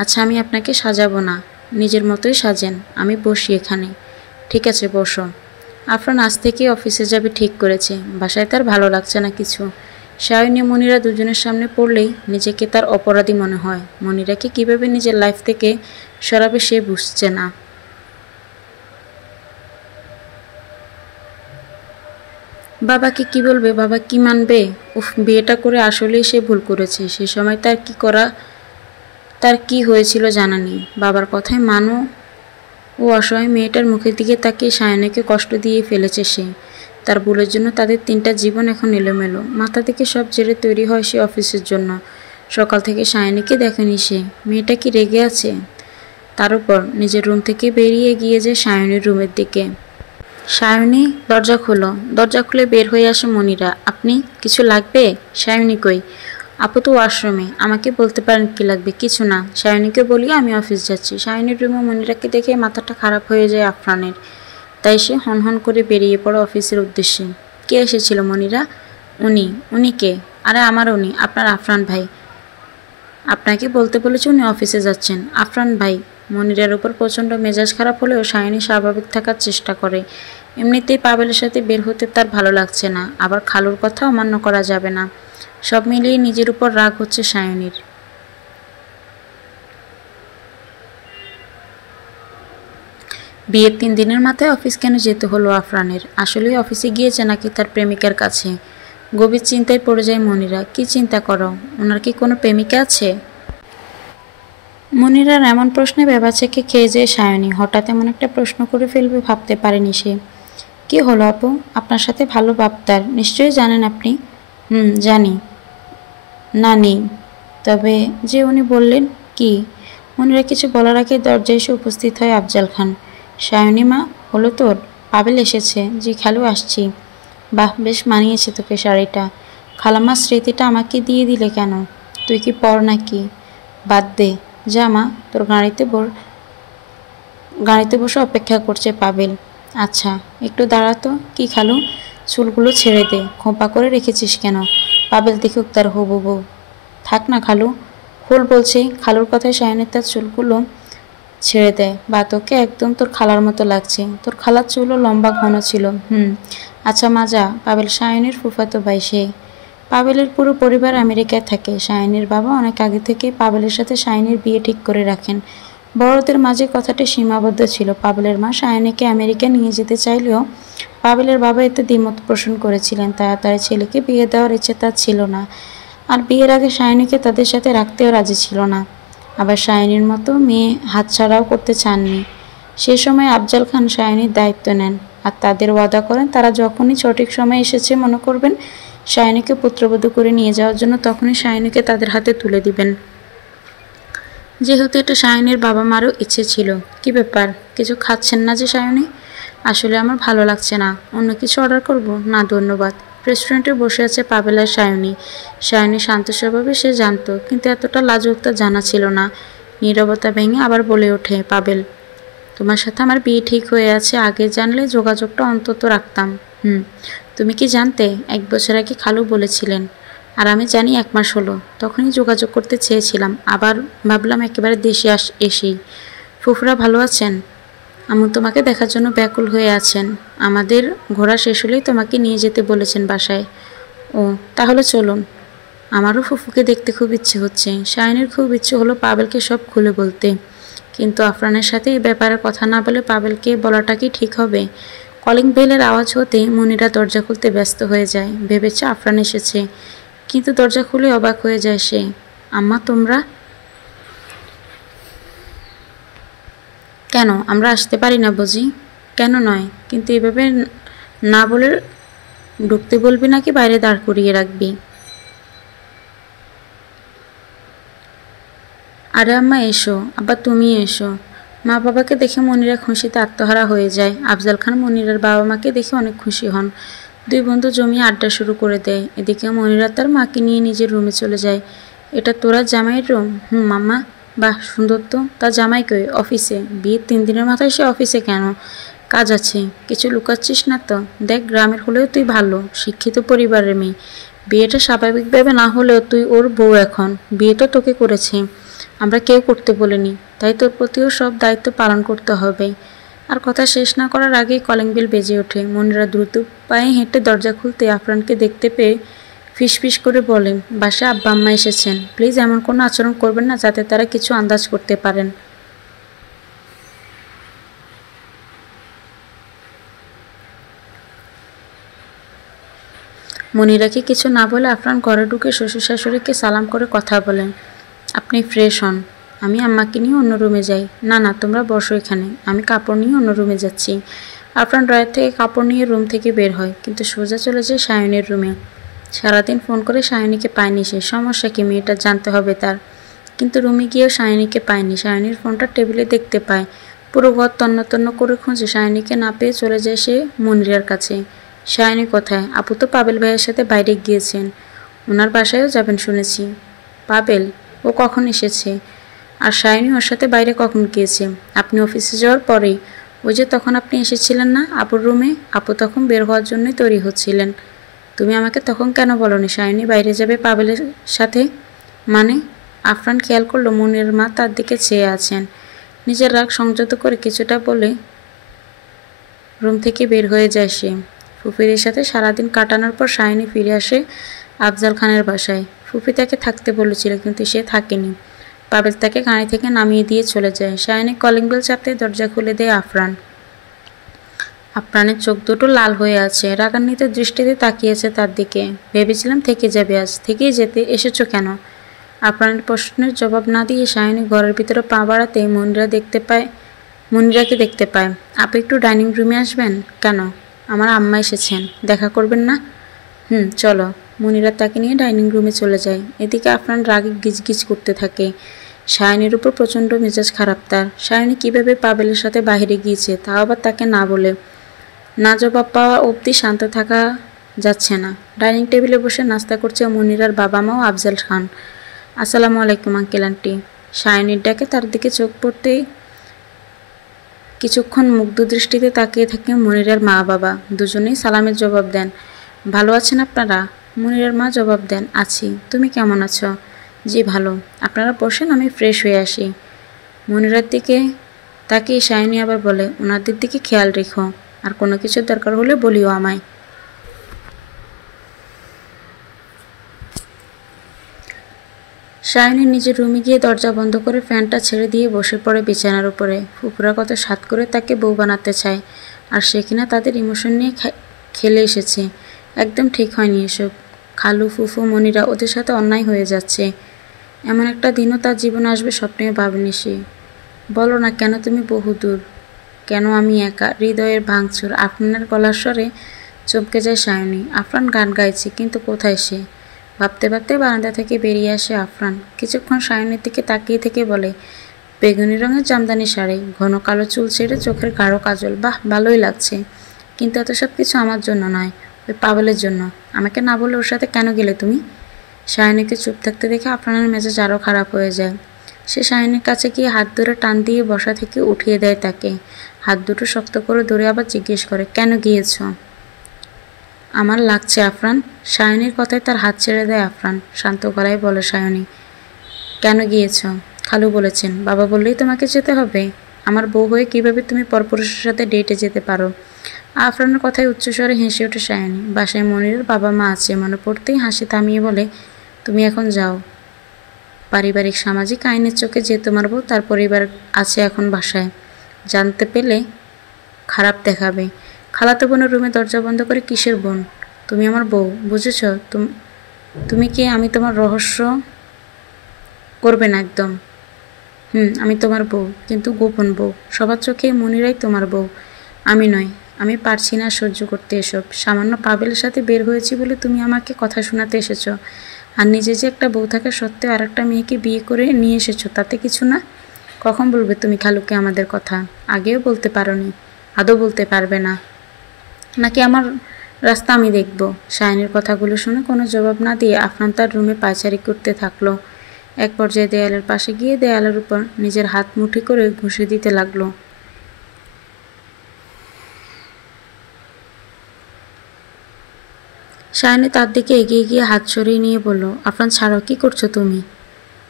আচ্ছা, আমি আপনাকে সাজাবো না, নিজের মতোই সাজেন। আমি বসি এখানে। ঠিক আছে, বসো। আফরান আজ থেকে অফিসে যাবে ঠিক করেছে। বাসায় তার ভালো লাগছে না কিছু। সায়নী মনিরা দুজনের সামনে পড়লেই নিজেকে তার অপরাধী মনে হয়। মনিরাকে কিভাবে নিজের লাইফ থেকে সরাবে সে বুঝছে না। বাবাকে কি বলবে? বাবা কি মানবে? বিয়েটা করে আসলেই সে ভুল করেছে। সে সময় তার কি হয়েছিল জানা নেই। বাবার কথায় মানো ও অসহায় মেয়েটার মুখের দিকে তাকিয়ে সায়নীকে কষ্ট দিয়ে ফেলেছে সে। তার ভুলের জন্য তাদের 3টা জীবন এখন এলোমেলো। মাথা থেকে সব ঝেড়ে তৈরি হয় সে অফিসের জন্য। সকাল থেকে সায়নীকে দেখেনি সে। মেয়েটা কি রেগে আছে তার উপর? নিজের রুম থেকে বেরিয়ে গিয়ে যায় সায়নীর রুমের দিকে। সায়নী, দরজা খোলো। দরজা খুলে বের হয়ে আসে মনিরা। আপনি? কিছু লাগবে? সায়নী কই? আপু তো ওয়াশরুমে। আমাকে বলতে পারেন কি লাগবে? কিছু না। সায়নীকে বলি আমি অফিস যাচ্ছি। সায়নীর রুমে মনিরাকে দেখে মাথাটা খারাপ হয়ে যায় আফরানের। তাই সে হনহন করে বেরিয়ে পড়ে অফিসের উদ্দেশ্যে। কে এসেছিল মনিরা? উনি কে? আরে আমার উনি, আপনার আফরান ভাই। আপনাকে বলতে বলেছে উনি অফিসে যাচ্ছেন। আফরান ভাই। মনিরার উপর প্রচণ্ড মেজাজ খারাপ হলেও সায়নী স্বাভাবিক থাকার চেষ্টা করে। এমনিতেই পাবেলের সাথে বের হতে তার ভালো লাগছে না, আবার খালুর কথা অমান্য করা যাবে না। সব মিলিয়ে নিজের উপর রাগ হচ্ছে সায়নীর। বিয়ের 3 দিনের মাথায় অফিস কেন যেতে হলো আফরানের? আসলেই অফিসে গিয়েছে নাকি তার প্রেমিকার কাছে? গভীর চিন্তায় পড়ে যায় মনিরা। কি চিন্তা করো? ওনার কি কোনো প্রেমিকা আছে? মনিরার এমন প্রশ্নে ভেবাচেকে খেয়ে যায় সায়নী। হঠাৎ এমন একটা প্রশ্ন করে ফেলবে ভাবতে পারেনি সে। কি হলো আপু? আপনার সাথে ভালো ভাবতার নিশ্চয়ই জানেন আপনি। জানি। না, নেই। তবে যে উনি বললেন। কি? মনিরা কিছু বলার আগে দরজায় এসে উপস্থিত হয় আফজাল খান। সায়নী মা, হলো তোর? পাবেল এসেছে। জি খালু, আসছি। বাহ, বেশ মানিয়েছে তোকে শাড়িটা। খালাম্মার স্মৃতিটা আমাকে দিয়ে দিলে কেন? তুই কি পর নাকি? বাদ দে। যা মা, তোর গাড়িতে বসে অপেক্ষা করছে পাবেল। আচ্ছা, একটু দাঁড়া তো। কি খালু? চুলগুলো ছেড়ে দে। খোঁপা করে রেখেছিস কেন? পাবেল দেখুক তার হবু বউ। থাক না খালু, খোল বলছি। খালুর কথায় সায়নের তার চুলগুলো ছেড়ে দেয়। বা, তোকে একদম তোর খালার মতো লাগছে। তোর খালার চুলও লম্বা ঘন ছিল। আচ্ছা মা, যা। পাবেল সায়নের ফুফাতো ভাই সে। পাবেলের পুরো পরিবার আমেরিকায় থাকে। সায়নীর বাবা অনেক আগে থেকে পাবেলের সাথে সায়নীর বিয়ে ঠিক করে রাখেন। বড়দের মাঝে কথাটি সীমাবদ্ধ ছিল। পাবেলের মা সায়নীকে আমেরিকা নিয়ে যেতে চাইলেও পাবেলের বাবা এতে দ্বিমত পোষণ করেছিলেন। তাড়াতাড়ি ছেলেকে বিয়ে দেওয়ার ইচ্ছে তার ছিল না, আর বিয়ের আগে সায়নীকে তাদের সাথে রাখতেও রাজি ছিল না। আবার সায়নীর মতো মেয়ে হাতছাড়াও করতে চাননি। সে সময় আফজাল খান সায়নীর দায়িত্ব নেন, আর তাদের ওয়াদা করেন তারা যখনই সঠিক সময় এসেছে মনে করবেন সায়নীকে পুত্রবধূ করে নিয়ে যাওয়ার জন্য, তখনই সায়নীকে তাদের হাতে তুলে দিবেন। যেহেতু এটা সায়নীর বাবা মারও ইচ্ছে ছিল। কি ব্যাপার, কিছু খাচ্ছেন না যে সায়নী? আসলে আমার ভালো লাগছে না। অন্য কিছু অর্ডার করব? না ধন্যবাদ। রেস্টুরেন্টে বসে আছে পাবেল আর সায়নী। সায়নী শান্ত স্বভাবে, সে জানতো, কিন্তু এতটা লাজুক তার জানা ছিল না। নীরবতা ভেঙে আবার বলে ওঠে পাবেল, তোমার সাথে আমার বিয়ে ঠিক হয়ে আছে। আগে জানলে যোগাযোগটা অন্তত রাখতাম। তুমি কি জানতে? 1 বছর আগে খালু বলেছিলেন, আর আমি জানি 1 মাস হলো। তখনই যোগাযোগ করতে চেয়েছিলাম, আবার ভাবলাম একেবারে দেশে এসেই। ফুফুরা ভালো আছেন? আম্মু তোমাকে দেখার জন্য ব্যাকুল হয়ে আছেন। আমাদের ঘোরা শেষ হলেই তোমাকে নিয়ে যেতে বলেছেন বাসায়। ও, তাহলে চলুন। আমারও ফুফুকে দেখতে খুব ইচ্ছে হচ্ছে। সায়নীর খুব ইচ্ছে হলো পাবেলকে সব খুলে বলতে, কিন্তু আফরানের সাথে এই ব্যাপারে কথা না বলে পাবেলকে বলাটা কি ঠিক হবে? কলিং বেলের আওয়াজ হতেই মনিরা দরজা খুলতে ব্যস্ত হয়ে যায়। ভেবেছে আফরান এসেছে, কিন্তু দরজা খুলে অবাক হয়ে যায় সে। আম্মা, তোমরা? কেন, আমরা আসতে পারি না বুঝি? কেন নয়, কিন্তু এভাবে না বলে ঢুকতে বলবি নাকি বাইরে দাঁড় করিয়ে রাখবি? আরে আম্মা এসো, আবার তুমি এসো। মা বাবাকে দেখে মনিরা খুশিতে আত্মহারা হয়ে যায়। আফজাল খান মনিরার বাবা মাকে দেখে অনেক খুশি হন। দুই বন্ধু জমিয়ে আড্ডা শুরু করে দেয়। এদিকে মনিরা তার মাকে নিয়ে নিজের রুমে চলে যায়। এটা তোরা জামাইয়ের রুম? হুম মাম্মা। বাহ সুন্দর তো। তা জামাই কই? অফিসে। বিয়ের 3 দিনের মাথায় সে অফিসে কেন? কাজ আছে। কিছু লুকাচ্ছিস না তো? দেখ গ্রামের হলেও তুই ভালো শিক্ষিত পরিবারের মেয়ে। বিয়েটা স্বাভাবিকভাবে না হলেও তুই ওর বউ এখন। বিয়ে তো তোকে করেছে, আমরা কেউ করতে বলিনি, তাই তোর প্রতিও সব দায়িত্ব পালন করতে হবে। আর কথা শেষ না করার আগেই কলিং বেল বেজে ওঠে। মনিরা দ্রুত পায়ে হেঁটে দরজা খুলতে আফরানকে দেখতে পেয়ে ফিসফিস করে বলেন, বাসায় আব্বা আম্মা এসেছেন, প্লিজ এমন কোনো আচরণ করবেন না যাতে তারা কিছু আন্দাজ করতে পারেন। মনিরাকে কিছু না বলে আফরান ঘরে ঢুকে শ্বশুর শাশুড়িকে সালাম করে কথা বলেন। আপনি ফ্রেশ হন, আমি আম্মাকে নিয়ে অন্য রুমে যাই। না না, তোমরা বসো এখানে, আমি কাপড় নিয়ে অন্য রুমে যাচ্ছি। আফরান ড্রয়ার থেকে কাপড় নিয়ে রুম থেকে বের হয়, কিন্তু সোজা চলে যায় সায়নের রুমে। সারাদিন ফোন করে সায়নীকে পায়নি সে। সমস্যা কি মেয়েটা জানতে হবে তার। কিন্তু রুমে গিয়েও সায়নীকে পায়নি। সায়নীর ফোনটা টেবিলে দেখতে পায়। পুরো ঘর তন্ন তন্ন করে খুঁজে সায়নীকে না পেয়ে চলে যায় সে মনিরার কাছে। সায়নী কোথায়? আপু তো পাবেল ভাইয়ের সাথে বাইরে গিয়েছেন, ওনার বাসায়ও যাবেন শুনেছি। পাবেল? ও কখন এসেছে? আর সায়নী ওর সাথে বাইরে কখন গিয়েছে? আপনি অফিসে যাওয়ার পরেই। ওই যে তখন আপনি এসেছিলেন না আপুর রুমে, আপু তখন বের হওয়ার জন্যই তৈরি হচ্ছিলেন। তুমি আমাকে তখন কেন বলনি সায়নী বাইরে যাবে পাবেলের সাথে? মানে? আফরান খেয়াল করলো মনির মা তার দিকে চেয়ে আছেন। নিজের রাগ সংযত করে কিছুটা বলে রুম থেকে বের হয়ে যায় সে। ফুফিদের সাথে সারাদিন কাটানোর পর সায়নী ফিরে আসে আফজাল খানের বাসায়। ফুফি তাকে থাকতে বলেছিল, কিন্তু সে থাকেনি। পাবেল তাকে গাড়ি থেকে নামিয়ে দিয়ে চলে যায়। সায়নী কলিং বেল চাপতে দরজা খুলে দেয় আফরান। আফরানের চোখ দুটো লাল হয়ে আছে, রাগান্বিত দৃষ্টিতে তাকিয়েছে তার দিকে। ভেবেছিলাম থেকে যাবে, আজ থেকেই যেতে এসেছো কেন? আফরানের প্রশ্নের জবাব না দিয়ে সায়নী ঘরের ভিতরে পা বাড়াতে মনিরাকে দেখতে পায়। আপু একটু ডাইনিং রুমে আসবেন? কেন? আমার আম্মা এসেছেন, দেখা করবেন না? চলো। মনিরা তাকে নিয়ে ডাইনিং রুমে চলে যায়। এদিকে আফরান রাগে গিজগিজ করতে থাকে। সায়নীর উপর প্রচণ্ড মেজাজ খারাপ তার। সায়নী কীভাবে পাবেলের সাথে বাইরে গিয়েছে, তাও আবার তাকে না বলে। না জবাব পাওয়া অবধি শান্ত থাকা যাচ্ছে না। ডাইনিং টেবিলে বসে নাস্তা করছে মনিরার বাবা মা ও আফজাল খান। আসসালামু আলাইকুম আঙ্কেল আন্টি। সায়নীর ডাকে তার দিকে চোখ পড়তেই কিছুক্ষণ মুগ্ধ দৃষ্টিতে তাকিয়ে থাকে মনিরার মা বাবা। দুজনেই সালামের জবাব দেন। ভালো আছেন আপনারা? মনিরার মা জবাব দেন, আছি। তুমি কেমন আছো? জি ভালো। আপনারা বসেন, আমি ফ্রেশ হয়ে আসি। মনিরার দিকে তাকিয়ে সায়নী আবার বলে, ওনাদের দিকে খেয়াল রেখো, আর কোনো কিছুর দরকার হলে বলিও আমায়। সায়নী নিজের রুমে গিয়ে দরজা বন্ধ করে ফ্যানটা ছেড়ে দিয়ে বসে পড়ে বিছানার উপরে। ফুপুরা কত সাধ করে তাকে বউ বানাতে চায়, আর সে কিনা তাদের ইমোশন নিয়ে খেলে এসেছে। একদম ঠিক হয়নি এসব। খালু ফুফু মনিরা ওদের সাথে অন্যায় হয়ে যাচ্ছে। এমন একটা দিনও তার জীবনে আসবে স্বপ্নেও ভাবেনি সে। বলো না কেন তুমি বহুদূর, কেন আমি একা? হৃদয়ের ভাঙচুর। আফরানের গলার স্বরে চমকে যায় সায়নী। আফরান গান গাইছে, কিন্তু কোথায় সে? ভাবতে ভাবতে বারান্দা থেকে বেরিয়ে আসে আফরান। কিছুক্ষণ সায়নীর দিকে তাকিয়ে থেকে বলে, বেগুনি রঙের জামদানি শাড়ি, ঘন কালো চুল ছেড়ে চোখের গাঢ় কাজল, বাহ ভালোই লাগছে। কিন্তু এত সব কিছু আমার জন্য নয়, ওই পাগলের জন্য। আমাকে না বলে ওর সাথে কেন গেলে তুমি? সায়নীকে চুপ থাকতে দেখে আফরানের মেজাজ আরও খারাপ হয়ে যায়। সে সায়নীর কাছে গিয়ে হাত ধরে টান দিয়ে বসা থেকে উঠিয়ে দেয় তাকে। হাত দুটো শক্ত করে ধরে আবার জিজ্ঞেস করে, কেন গিয়েছ? আমার লাগছে আফরান। সায়নীর কথায় তার হাত ছেড়ে দেয় আফরান। শান্ত গলায় বলে সায়নী, কেন গিয়েছ? খালু বলেছেন, বাবা বললেই তোমাকে যেতে হবে? আমার বউ হয়ে কিভাবে তুমি পরপুরুষের সাথে ডেটে যেতে পারো? আফরানের কথায় উচ্চস্বরে হেসে ওঠে সায়নী। বাসায় মনিরের বাবা মা আছে মনে পড়তেই হাসি থামিয়ে বলে, তুমি এখন যাও। পারিবারিক সামাজিক আইনের চোখে যে তোমার বউ, তার পরিবার আছে এখন বাসায়, জানতে পেলে খারাপ দেখাবে। খালাতো বোনের রুমে দরজা বন্ধ করে, কিসের বোন? তুমি আমার বউ, বুঝেছ? তুমি কি? আমি তোমার রহস্য করবে না একদম। আমি তোমার বউ, কিন্তু গোপন বউ। সবার চোখে মনিরাই তোমার বউ। আমি নয়, আমি পারছি না সহ্য করতে এসব। সামান্য পাবেলের সাথে বের হয়েছি বলে তুমি আমাকে কথা শোনাতে এসেছো, আর নিজে যে একটা বউ থাকা সত্ত্বেও আর একটা মেয়েকে বিয়ে করে নিয়ে এসেছো, তাতে কিছু না? কখন বলবে তুমি খালুকে আমাদের কথা? আগেও বলতে পারোনি, আদৌ বলতে পারবে না? নাকি আমার রাস্তা আমি দেখব? শাইনের কথাগুলো শুনে কোনো জবাব না দিয়ে আফনান তার রুমে পায়চারি করতে থাকলো। এক পর্যায়ে দেয়ালের পাশে গিয়ে দেয়ালের উপর নিজের হাত মুঠি করে ঘুষে দিতে লাগলো। শায়নি তার দিকে এগিয়ে গিয়ে হাত সরিয়ে নিয়ে বলল, আফনান ছাড়ো, কি করছো তুমি?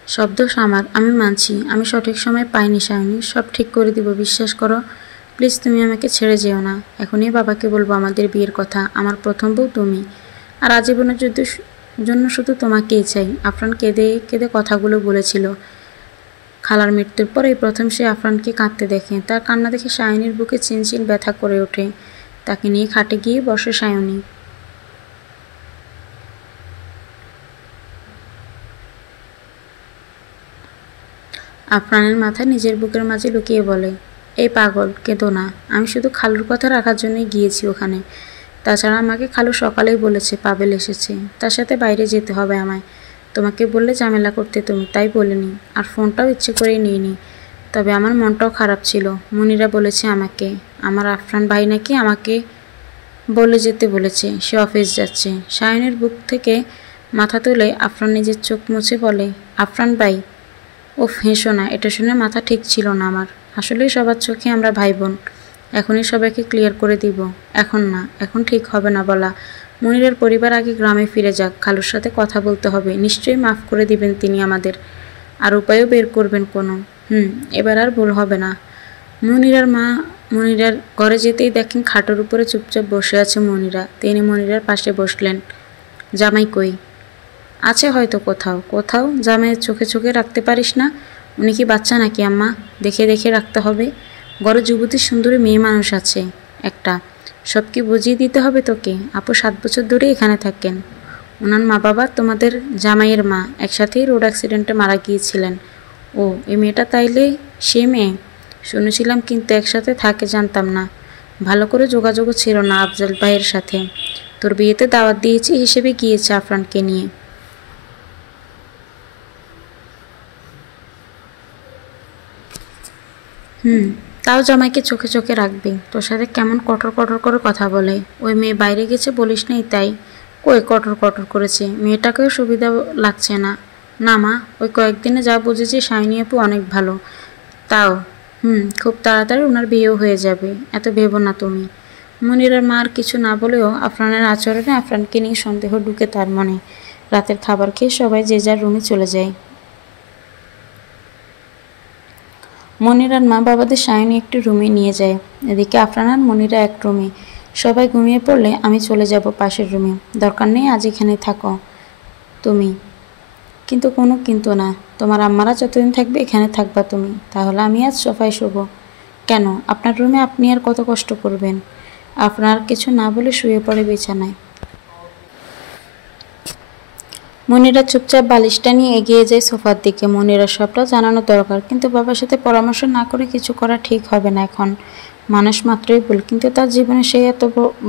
সব দোষ আমার, আমি মানছি আমি সঠিক সময় পাইনি শায়নি, সব ঠিক করে দিব, বিশ্বাস করো। প্লিজ তুমি আমাকে ছেড়ে যেও না। এখনই বাবাকে বলবো আমাদের বিয়ের কথা। আমার প্রথম বউ তুমি, আর আজীবনের জন্য শুধু তোমাকেই চাই। আফরান কেঁদে কেঁদে কথাগুলো বলেছিল। খালার মৃত্যুর পর এই প্রথম সে আফরানকে কাঁদতে দেখে। তার কান্না দেখে শায়নির বুকে চিনচিন ব্যথা করে ওঠে। তাকে নিয়ে খাটে গিয়ে বসে শায়নি। আফরানের মাথা নিজের বুকের মাঝে লুকিয়ে বলে, এই পাগল, কেঁদো না। আমি শুধু খালুর কথা রাখার জন্যই গিয়েছি ওখানে। তাছাড়া আমাকে খালু সকালেই বলেছে পাবেল এসেছে, তার সাথে বাইরে যেতে হবে আমায়। তোমাকে বললে ঝামেলা করতে তুমি, তাই বলিনি। আর ফোনটাও ইচ্ছে করেই নিইনি। তবে আমার মনটাও খারাপ ছিল। মুনিরা বলেছে আমাকে, আমার আফরান ভাই নাকি আমাকে বলে যেতে বলেছে সে অফিস যাচ্ছে। সায়নের বুক থেকে মাথা তুলে আফরান নিজের চোখ মুছে বলে, আফরান ভাই? ওফ, হেসো না, এটা শুনে মাথা ঠিক ছিল না আমার। আসলেই সবার চোখে আমরা ভাই বোন। এখনই সবাইকে ক্লিয়ার করে দিব। এখন না, এখন ঠিক হবে না বলা। মনিরের পরিবার আগে গ্রামে ফিরে যাক, খালুর সাথে কথা বলতে হবে। নিশ্চয়ই মাফ করে দিবেন তিনি আমাদের, আর উপায়ও বের করবেন কোনো। এবার আর ভুল হবে না। মনিরার ঘরে যেতেই দেখেন খাটের উপরে চুপচাপ বসে আছে মনিরা। তিনি মনিরার পাশে বসলেন। জামাই কই? আছে হয়তো কোথাও কোথাও। জামাইয়ের চোখে চোখে রাখতে পারিস না? উনি কি বাচ্চা নাকি আম্মা? দেখে দেখে রাখতে হবে। ঘরে যুবতী সুন্দরী মেয়ে মানুষ আছে একটা, সব কি বুঝিয়ে দিতে হবে তোকে? আপু 7 বছর ধরে এখানে থাকেন। ওনার মা বাবা তোমাদের জামাইয়ের মা একসাথেই রোড অ্যাক্সিডেন্টে মারা গিয়েছিলেন। ও, এই মেয়েটা তাইলে সে মেয়ে? শুনেছিলাম, কিন্তু একসাথে থাকে জানতাম না। ভালো করে যোগাযোগও ছিল না আফজাল ভাইয়ের সাথে। তোর বিয়েতে দাওয়াত দিয়েছি হিসেবে গিয়েছে আফরানকে নিয়ে। তাও জামাইকে চোখে চোখে রাখবি। তোর সাথে কেমন কঠোর কঠোর করে কথা বলে। ওই মেয়ে বাইরে গেছে বলিস নেই তাই? কই কঠোর কঠোর করেছে? মেয়েটাকেও সুবিধা লাগছে না। না মা, ওই কয়েকদিনে যা বুঝেছি শাইনি আপু অনেক ভালো। তাও খুব তাড়াতাড়ি ওনার বিয়েও হয়ে যাবে, এত ভেবো না তুমি। মনিরার মা আর কিছু না বলেও আফরানের আচরণে আফরানকে নিয়ে সন্দেহ ঢুকে তার মনে। রাতের খাবার খেয়ে সবাই যে যার রুমে চলে যায়। মনিরার মা বাবাদের সায়নী একটি রুমে নিয়ে যায়। এদিকে আফরান আর মনিরা এক রুমে। সবাই ঘুমিয়ে পড়লে আমি চলে যাব পাশের রুমে। দরকার নেই আজ এখানে থাকো তুমি। কিন্তু কোনো কিন্তু না। তোমার আম্মারা যতদিন থাকবে এখানে থাকবা তুমি। তাহলে আমি আজ সোফায় শোবো। কেন? আপনার রুমে আপনি আর কত কষ্ট করবেন? আপনার কিছু না বলে শুয়ে পড়ে বিছানায়। মনিরা চুপচাপ বালিশটা নিয়ে এগিয়ে যায় সোফার দিকে। মনিরা সবটা জানানো দরকার, কিন্তু বাবার সাথে পরামর্শ না করে কিছু করা ঠিক হবে না এখন। মানুষ মাত্রই ভুল, কিন্তু তার জীবনে সে এত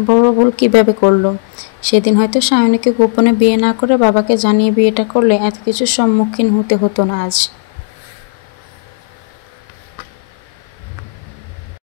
বড় ভুল কিভাবে করলো? সেদিন হয়তো সায়নীকে গোপনে বিয়ে না করে বাবাকে জানিয়ে বিয়েটা করলে এত কিছুর সম্মুখীন হতে হতো না আজ।